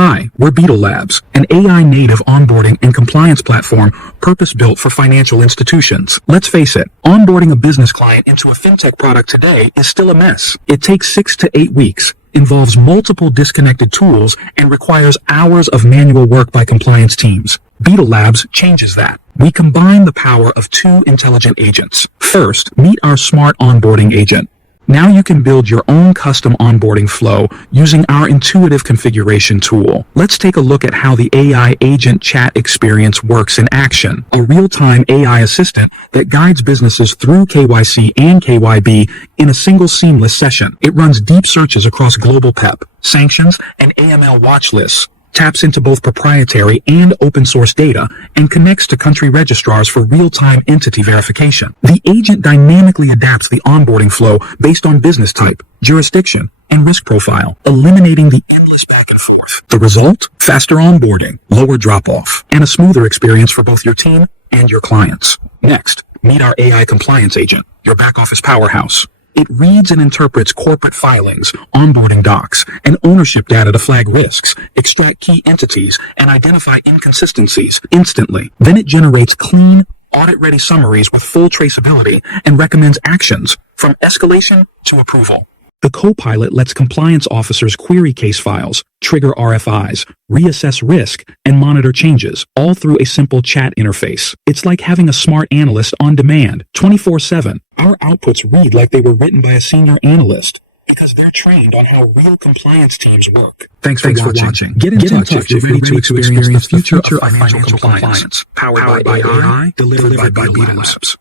Hi, we're BeetleLabs, an AI-native onboarding and compliance platform purpose-built for financial institutions. Let's face it, onboarding a business client into a fintech product today is still a mess. It takes 6 to 8 weeks, involves multiple disconnected tools, and requires hours of manual work by compliance teams. BeetleLabs changes that. We combine the power of two intelligent agents. First, meet our smart onboarding agent. Now you can build your own custom onboarding flow using our intuitive configuration tool. Let's take a look at how the AI agent chat experience works in action. A real-time AI assistant that guides businesses through KYC and KYB in a single seamless session. It runs deep searches across global PEP, sanctions, and AML watch lists, taps into both proprietary and open source data, and connects to country registrars for real-time entity verification. The agent dynamically adapts the onboarding flow based on business type, jurisdiction, and risk profile, eliminating the endless back and forth. The result? Faster onboarding, lower drop-off, and a smoother experience for both your team and your clients. Next, meet our AI compliance agent, your back-office powerhouse. It reads and interprets corporate filings, onboarding docs, and ownership data to flag risks, extract key entities, and identify inconsistencies instantly. Then it generates clean, audit-ready summaries with full traceability and recommends actions from escalation to approval. The co-pilot lets compliance officers query case files, trigger RFIs, reassess risk, and monitor changes, all through a simple chat interface. It's like having a smart analyst on demand, 24/7. Our outputs read like they were written by a senior analyst, because they're trained on how real compliance teams work. Thanks for watching. Get in touch if you're ready to experience the future of financial compliance. Powered by AI, delivered by BeetleLabs.